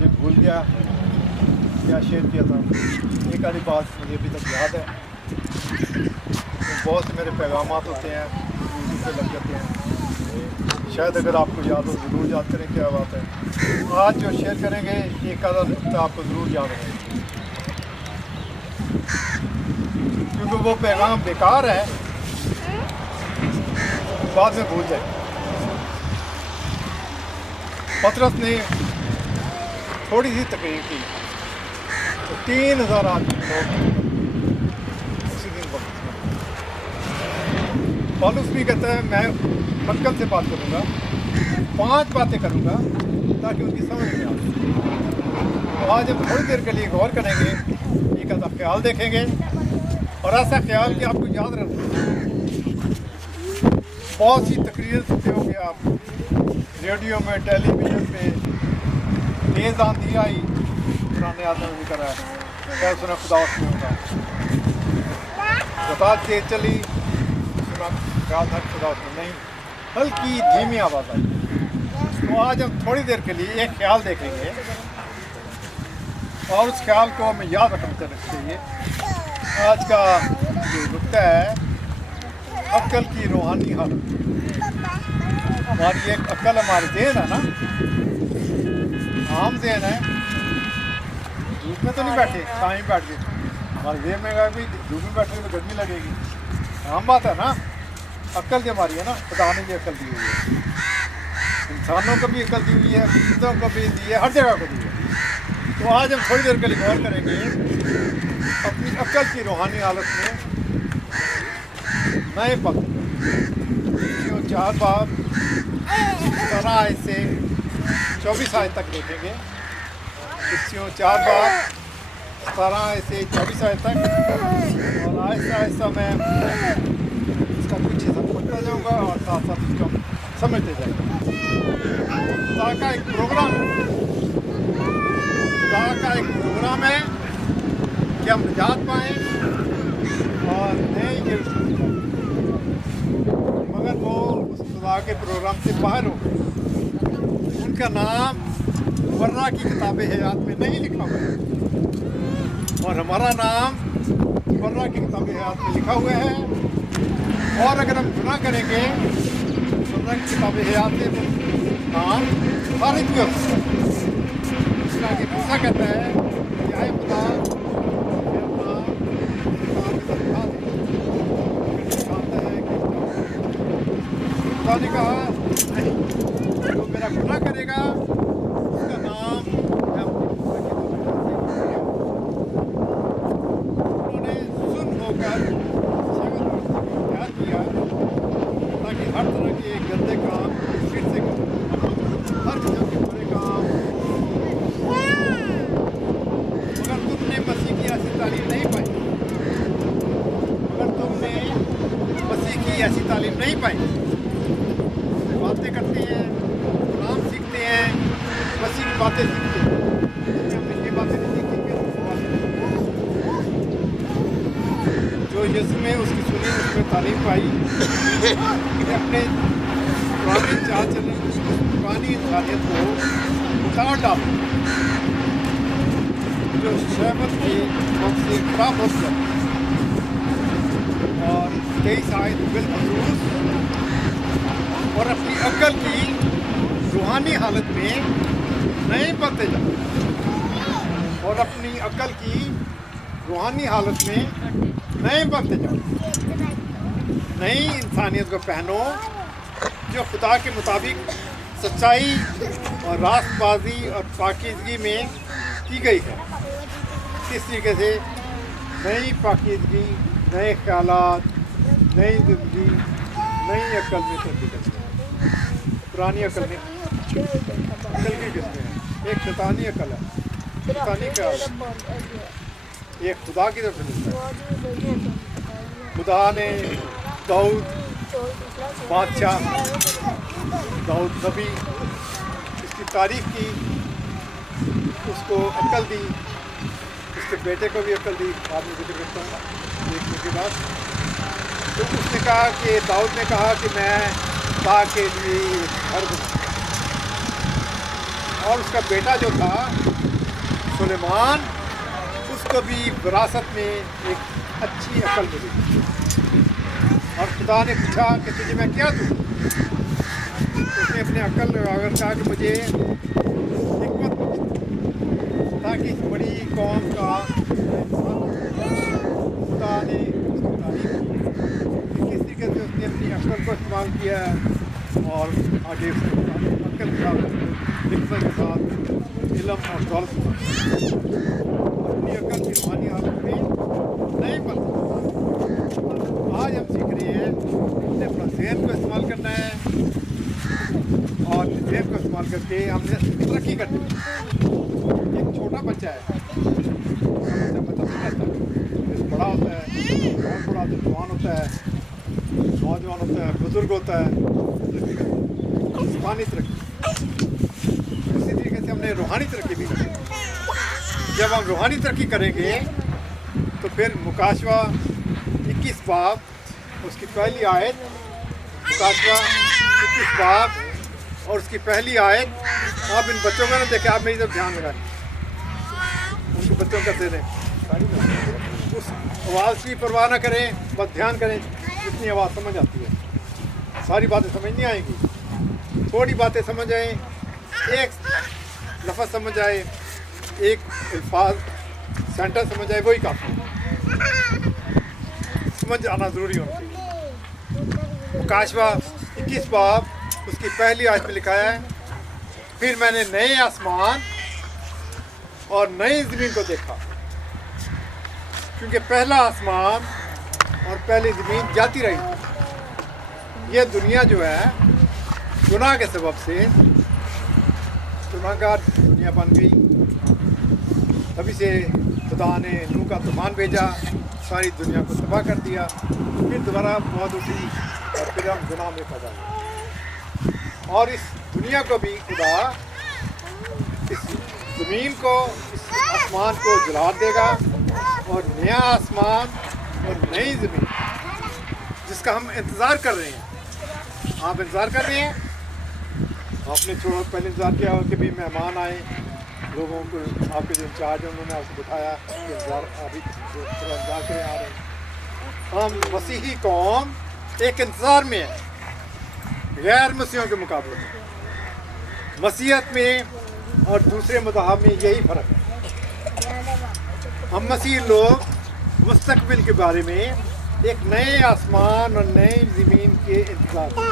मुझे भूल गया क्या शेयर किया था। एक आधी बात मुझे अभी तक याद है। तो बहुत से मेरे पैगाम होते हैं यूट्यूब पे लग जाते हैं, शायद अगर आपको याद हो ज़रूर याद करें क्या बात है। आज जो शेयर करेंगे एक आधा नुक्ता आपको ज़रूर याद रहेगा, क्योंकि वो पैगाम बेकार है, बाद में भूल जाए। पतरस ने थोड़ी सी तकरीर की तो 3000 आदमी लोग उसी दिन वक्त में। पौलुस भी कहता है मैं मक्कल से बात करूँगा, 5 बातें करूँगा ताकि उनकी समझ में आ जाए। तो आज हम थोड़ी देर के लिए गौर करेंगे, एक आधा ख्याल देखेंगे और ऐसा ख्याल कि आपको याद रखना। बहुत सी तकरीरें सुनते होंगे आप, रेडियो में, टेलीविज़न पे, तेज़ आंधी आई, पुराने आदमी भी करा है, क्या सुना खुदा उसमें होगा, बता तेज चली, सुना ख्याल था खुदा उसमें नहीं, हल्की धीमी आवाज़ आई। तो आज हम थोड़ी देर के लिए एक ख्याल देखेंगे और उस ख्याल को हमें याद रखना चाहिए। आज का जो नुक्ता है, अक्ल की रूहानी हालत। हमारी एक अक्ल हमारे ज़हन है ना, आम ज़हन है, धूप में तो नहीं बैठे, छाँव में बैठ गए। हमारे ज़हन में कहा भी धूप में बैठे तो गर्मी लगेगी, आम बात है ना। अक्ल जो हमारी है ना, खुदा ने भी अक्ल दी हुई है, इंसानों को भी अक्ल दी हुई है, परिंदों को भी दी है, हर जगह को दी है। तो आज हम थोड़ी देर के लिए गौर करेंगे अपनी अक्ल की रूहानी हालत में नए पद 4 बाब 17 आयत से 24 आयत तक देखेंगे। 4 बाब 17 आयत से 24 आयत तक, और आहिस्ता आहिस्ता मैं इसका कुछ हिस्सा पढ़ता जाऊँगा और साथ साथ इसको समझते जाएंगे। खुदा का एक प्रोग्राम है, खुदा का एक प्रोग्राम है कि हम निजात पाएँ और नए मगर वो उस खुदा के प्रोग्राम से बाहर हो गए। उनका नाम वर्रा की किताब हयात में नहीं लिखा हुआ है और हमारा नाम वर्रा की किताब हयात में लिखा हुआ है। और अगर हम गुनाह करेंगे वर्रा की किताब हयात से नाम खारिज भी हो सकता है। इसलिए आगे मूसा कहता है कि आए खुदा ने कहा नहीं, जो मेरा गुनाह करेगा उसका नाम मैं उन्होंने सुन होकर क्या किया ताकि हर तरह के गंदे काम फिर से करो, हर किस्म के बुरे काम। मगर तुमने मसीह की ऐसी तालीम नहीं पाई, मगर तुमने मसीह की ऐसी तालीम नहीं पाई। बातें करते हैं, नाम सीखते हैं, मसीह की बातें सीखते हैं, हमने ये बातें नहीं सीखी जो यीशु में उसकी सुनी, उसमें तालीम पाई, अपने पुराने चाल चलन, पुरानी इंसानियत को उतार डालो जो शहबत के वक्त से खराब हो गया। और 23 आयत बिलखसूस और अपनी अक्ल की रूहानी हालत में नए बनते जाओ, और अपनी अक्ल की रूहानी हालत में नए बनते जाओ। नई इंसानियत को पहनो जो खुदा के मुताबिक सच्चाई और रास्तबाजी और पाकीज़गी में की गई है। इस तरीके से नई पाकीज़गी, नए ख्यालात, नई ज़िंदगी, नई अक्ल में तब्दील करते हैं। पुरानी अक्ल में अक्ल की किस्में हैं, एक शैतानी अक्ल है, शैतानी ख्याल है, एक खुदा की तरफ से मिलता है। खुदा ने दाऊद बादशाह, दाऊद नबी, इसकी तारीफ की, उसको अक्ल दी, उसके बेटे को भी अक्ल दी। बाद में जिक्र करता हूँ देखने के बाद। तो उसने कहा कि दाऊद ने कहा कि मैं खुदा के लिए घर बनाऊँ, और उसका बेटा जो था सुलेमान, उसको भी विरासत में एक अच्छी अकल मिली। और खुदा ने पूछा कि तुझे मैं क्या दूँ? उसने अपने अकल लगाकर कहा कि मुझे हिकमत ताकि इस बड़ी कौम का खुदा ने उसकी तारीफ की। किस तरीके से उसने अपनी अकल को इस्तेमाल किया और आगे उसने अकल के साथ, हिकमत के साथ, इल्म और दौलत के साथ अपनी अकल की रूहानी हालत में नहीं बदला। आज हम सीख रहे हैं कि अपना ज़हन को इस्तेमाल करना है और ज़हन को इस्तेमाल करके हमने तरक्की करनी है। एक छोटा बच्चा है, बड़ा होता है, बहुत बड़ा जवान होता है, नौजवान होता है, बुजुर्ग होता है, जिस्मानी तरक्की। उसी तरीके से हमने रूहानी तरक्की भी करनी है। जब हम रूहानी तरक्की करेंगे तो फिर मुकाशवा 21 बाब उसकी पहली आयत, मुकाशवा 21 बाब और उसकी पहली आयत। आप इन बच्चों को ना देखें, आप मेरी तरफ ध्यान लगाएं, उनके बच्चों का दे दें, उस आवाज़ की परवाह ना करें, बस ध्यान करें जितनी आवाज़ समझ आती है। सारी बातें समझ नहीं आएंगी, थोड़ी बातें समझ आए, एक लफ्ज़ समझ आए, एक अल्फाज सेंटेंस समझ आए, वही काफ़ी समझ आना ज़रूरी होना चाहिए। मुकाशवा 21 बाब उसकी पहली आयत में लिखा है, फिर मैंने नए आसमान और नई ज़मीन को देखा, क्योंकि पहला आसमान और पहली ज़मीन जाती रही। यह दुनिया जो है गुनाह के सबब से गुनाहगार दुनिया बन गई। तभी से खुदा ने नूह का तूफान भेजा, सारी दुनिया को तबाह कर दिया। फिर दोबारा मौत उठी और फिर हम गुनाह में पैदा हुए। और इस दुनिया को भी खुदा, इस ज़मीन को, इस आसमान को जला देगा और नया आसमान और नई ज़मीन जिसका हम इंतज़ार कर रहे हैं। आप इंतज़ार कर रहे हैं? आपने थोड़ा पहले इंतज़ार किया हो कि भी मेहमान आए, लोगों को आपके जो इंचार्ज हैं उन्होंने आपको बताया कि इंतज़ार अभी थोड़ा इंतज़ार करें, आ रहे हैं। हम मसीही कौम एक इंतज़ार में है, गैर मसीहों के मुकाबले में। मसीहत में और दूसरे मज़हब में यही फ़र्क है। हम मसीह लोग मुस्तक़बिल के बारे में एक नए आसमान और नई ज़मीन के इंतज़ार में।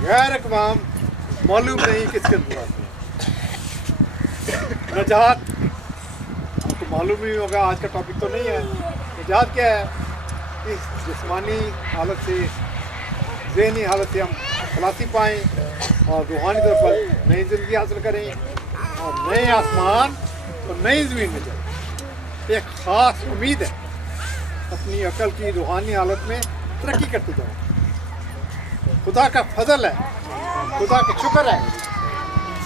गैर अक़वाम मालूम नहीं किसके इंतज़ार में। नजात आपको मालूम ही होगा, आज का टॉपिक तो नहीं है। नजात क्या है? इस जिस्मानी हालत से, ज़हनी हालत से हम खलासी पाएँ और रूहानी तौर पर नई ज़िंदगी हासिल करें और नए आसमान और नई ज़मीन में जाए। एक ख़ास उम्मीद है, अपनी अकल की रूहानी हालत में तरक्की करते जाओ। खुदा का फजल है, खुदा का शुक्र है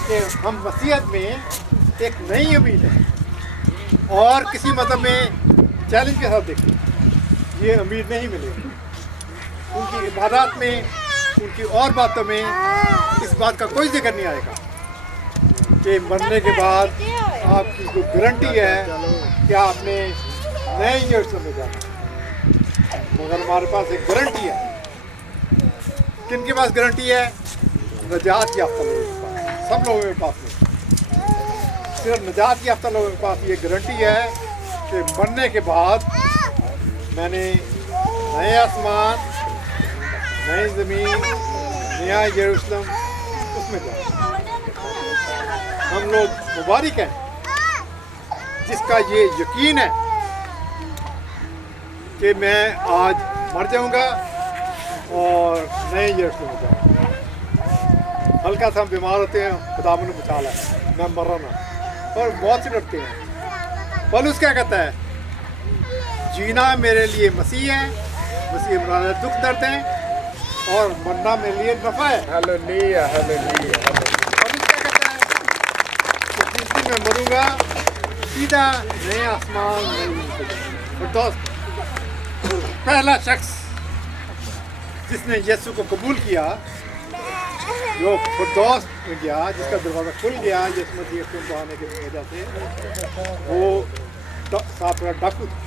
कि हम मसीहत में एक नई उम्मीद है। और किसी मतलब में चैलेंज के साथ देखिए, ये उम्मीद नहीं मिलेगी। उनकी इबादत में, उनकी और बातों में इस बात का कोई जिक्र नहीं आएगा कि मरने के बाद आपकी जो गारंटी है कि आपने नए यरूशलेम में जाना। मगर हमारे पास एक गारंटी है। किन के पास गारंटी है? नजात याफ्ता लोगों के पास, सब लोगों के पास नहीं, सिर्फ नजात याफ्ता लोगों के पास ये गारंटी है कि मरने के बाद मैंने नए आसमान, नई ज़मीन, नया यरूशलेम उसमें जाना। हम लोग मुबारक हैं जिसका ये यकीन है कि मैं आज मर जाऊंगा और नए यरूशलेम में जाऊंगा। हल्का सा हम बीमार होते हैं, खुदा ने बचा ला, मैं मर रहा हूँ, और बहुत से डरते हैं। पौलुस क्या कहता है? जीना मेरे लिए मसीह है, मसीह मेरा दुख दर्द है, और मरना मेरे लिए नफा है। Hallelujah, hallelujah. पौलुस क्या कहता है? कि जिस दिन मैं मरूंगा सीधा नए आसमान नई ज़मीन पे जाऊंगा। और दोस्त, पहला शख्स जिसने यीशु को कबूल किया जो फिरदौस में गया, जिसका दरवाज़ा खुल गया यीशु मसीह के खून बहाने की वजह से, वो साथ वाला डाकू था।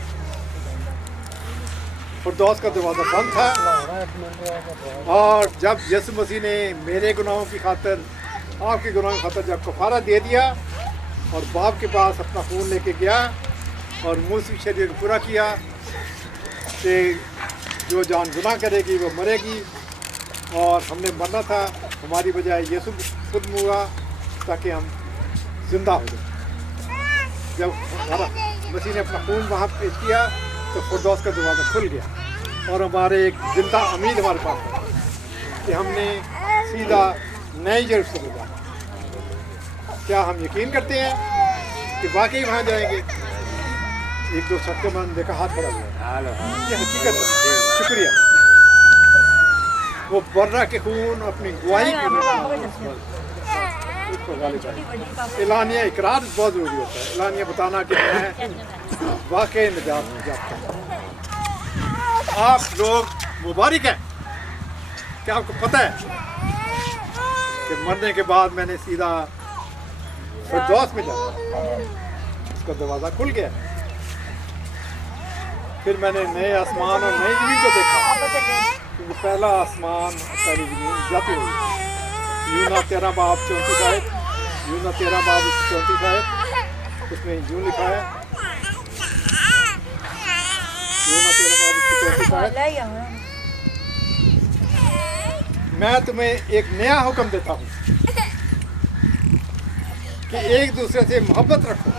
फिरदौस का दरवाज़ा बंद था। और जब यीशु मसीह ने मेरे गुनाहों की खातिर, आपके गुनाहों की खातिर जब कफारा दे दिया और बाप के पास अपना खून लेके गया और मूसा शरीर को पूरा किया कि जो जान गुनाह करेगी वो मरेगी, और हमने मरना था, हमारी बजाय यीशु खुद हुआ ताकि हम जिंदा हो जाए। जब हमारा मसीह ने अपना खून वहाँ पेश किया तो फिरदौस का दरवाज़ा खुल गया और हमारे एक जिंदा उम्मीद हमारे पास है कि हमने सीधा नई यरूशलेम जाना। क्या हम यकीन करते हैं कि वाकई वहाँ जाएंगे? एक दो सबके मन देखा हाथ बढ़ा हुआ, ये हकीकत है। शुक्रिया। वो बर्रा के खून अपनी गवाही के एलानिया इकरार बहुत जरूरी होता है। एलानिया बताना कि मैं वाकई निजात चाहता हूँ। आप लोग मुबारक हैं। क्या आपको पता है कि मरने के बाद मैंने सीधा फिरदौस में जाना, उसका दरवाज़ा खुल गया। फिर मैंने नए आसमान और नई ज़मीन को देखा, क्योंकि पहला आसमान पहली ज़मीन जाती हुई। यूना 13 बाब 34 आयत, यूना 13 बाब 34 आयत, उसमें यूँ लिखा है, यूना 13 बाब 34 आयत, मैं तुम्हें एक नया हुक्म देता हूँ कि एक दूसरे से मोहब्बत रखो,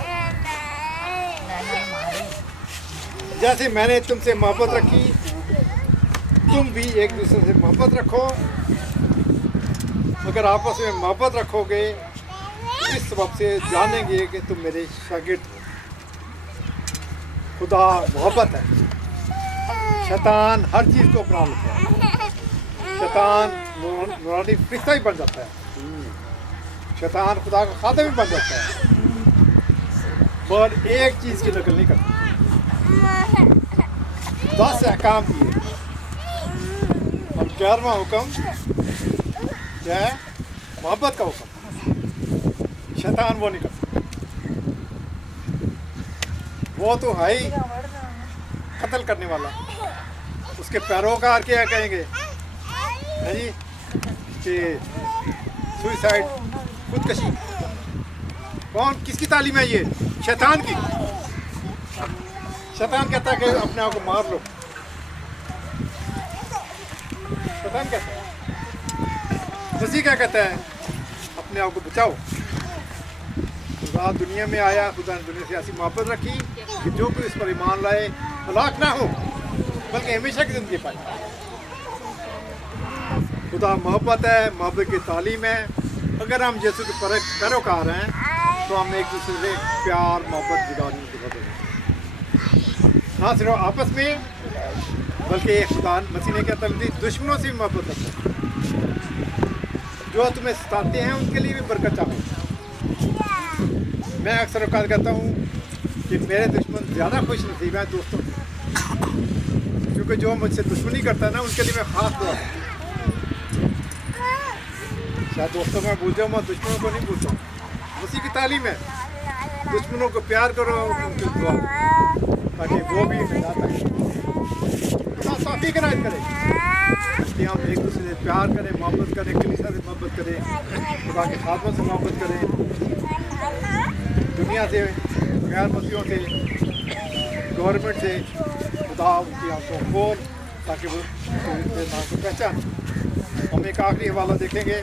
जैसे मैंने तुमसे मोहब्बत रखी, तुम भी एक दूसरे से मोहब्बत रखो। अगर आपस में मोहब्बत रखोगे तो इस सबब से जानेंगे कि तुम मेरे शागिर्द हो। खुदा मोहब्बत है। शैतान हर चीज़ को अपना लेता है। शैतान नूरानी फरिश्ता ही बन जाता है। शैतान खुदा का खादिम भी बन जाता है, पर एक चीज़ की नकल नहीं करता। 10 अहकाम दिए और 11वां हुक्म क्या है? मोहब्बत का हुक्म। शैतान वो नहीं करता। वो तो है ही कत्ल करने वाला। उसके पैरोकार क्या कहेंगे? है जी कि सुसाइड, खुदकशी। कौन, किसकी तालीम है ये? शैतान की। शैतान कहता है कि अपने आप को मार लो। शैतान कहता है। मसीह क्या कहता है? अपने आप को बचाओ। खुदा दुनिया में आया, खुदा ने दुनिया से ऐसी मोहब्बत रखी कि जो कोई इस पर ईमान लाए हलाक ना हो, बल्कि हमेशा की जिंदगी पाए। खुदा मोहब्बत है, मोहब्बत की तालीम है। अगर हम यीशु के पैरोकार हैं तो हम एक दूसरे से प्यार मोहब्बत गुजारने की वजह है, ना सिर्फ आपस में, बल्कि खुदा मसीह ने क्या तालीम दी? दुश्मनों से भी मोहब्बत रखो। जो तुम्हें सताते हैं उनके लिए भी बरकत चाहो। मैं अक्सर औकात कहता हूँ कि मेरे दुश्मन ज़्यादा खुश नसीब हैं दोस्तों, क्योंकि जो मुझसे दुश्मनी करता है ना, उनके लिए मैं ख़ास दुआ करता हूँ। शायद दोस्तों मैं भूल जाऊँ, मैं दुश्मनों को नहीं भूलता हूँ। उसी की तालीम है, दुश्मनों को प्यार करो, उनकी दुआ ताकि वो भी साफ़ी करायत करें कि हम एक दूसरे से प्यार करें, मोहब्बत करें, कलीसिया से मोहब्बत करें, खुदा के खादमों से मोहब्बत करें, दुनिया से, गैर मसीहों से, गवर्नमेंट से। खुदा उनकी आंखों खोल ताकि वो नाम को पहचान। हम एक आखिरी हवाला देखेंगे,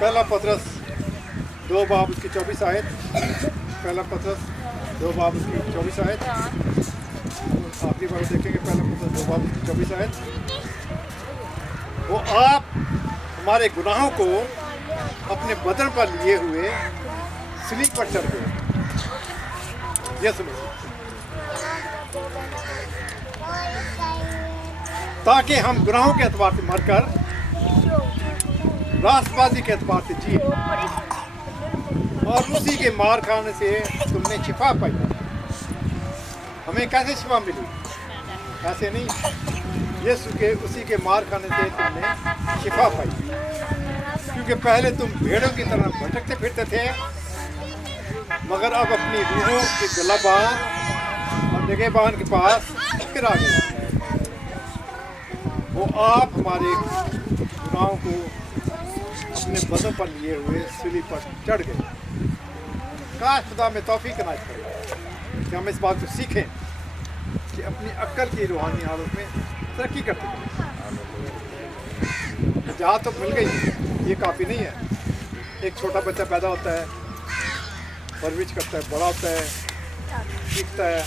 पहला पतरस 2 बाब उसकी 24 आयत। पहला पतरस 2 बाब उसकी 24 आयत। आखिरी बार देखेंगे, पहला पतरस 2 बाब उसकी 24 आयत। वो आप हमारे गुनाहों को अपने बदन पर लिए हुए स्लीप पर चढ़ गए। यीशु मसीह, ताकि हम गुनाहों के एतबार से मरकर रास्तबाजी के एतबार से जिए, और उसी के मार खाने से तुमने शिफा पाई। हमें कैसे शिफा मिली? ऐसे नहीं यीशु के उसी के मार खाने से तुमने शिफा पाई, क्योंकि पहले तुम भेड़ों की तरह भटकते फिरते थे, मगर अब अपनी रूहों के गलाबान और निगहबान के पास फिर आ गए। वो आप हमारे गुनाहों को अपने बदों पर लिए हुए सूली पर चढ़ गए। काश खुदा में तौफीक इनायत करे कि हम इस बात को सीखें कि अपनी अक्ल की रूहानी हालत में तरक्की करते हैं। जहाँ तो मिल गई ये काफ़ी नहीं है। एक छोटा बच्चा पैदा होता है, परवरिश करता है, बड़ा होता है, सीखता है,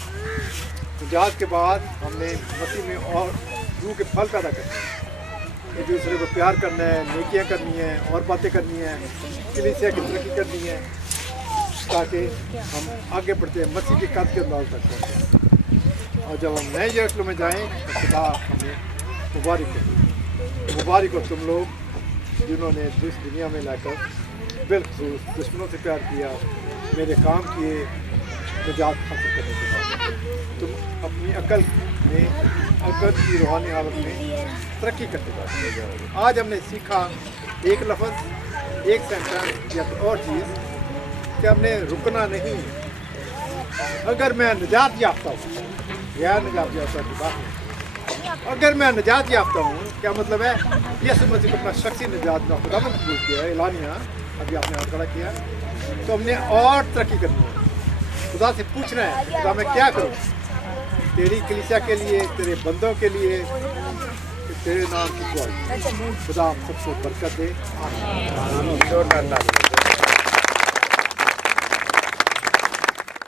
तो जहाज के बाद हमने मसीह में और रूह के फल पैदा करने हैं। एक दूसरे को प्यार करना है, नेकियां करनी है, और बातें करनी है, कलीसिया की तरक्की करनी है, ताकि हम आगे बढ़ते हैं मसीह के कद के अंदाज तक पहुँचें। और जब हम नए यरूशलेम में जाएँ तो खुदा हमें मुबारक करे। मुबारक हो तुम लोग जिन्होंने इस दुनिया में लाकर बिलखसूस दुश्मनों से प्यार किया, मेरे काम किए, निजात हासिल करने के बाद तुम अपनी अकल में, अकल की रूहानी हालत में तरक्की करते जाओ। आज हमने सीखा एक लफ्ज़, एक सेंटेंस या और चीज़ कि हमने रुकना नहीं। अगर मैं निजात याफ्ता हूँ, या निजात याफ्ता की बात नहीं, अगर मैं निजात याफ्ता हूँ, क्या मतलब है? यीशु मसीह को अपना शख्सी निजात का खुदा कबूल किया है, एलानिया अभी आपने हाथ खड़ा किया, तो हमने और तरक्की करनी है। खुदा से पूछना है, खुदा मैं क्या करूँ तेरी कलीसिया के लिए, तेरे बंदों के लिए, तेरे नाम की दुआ। खुदा हम सबको बरकत दे। जोरदार ताली।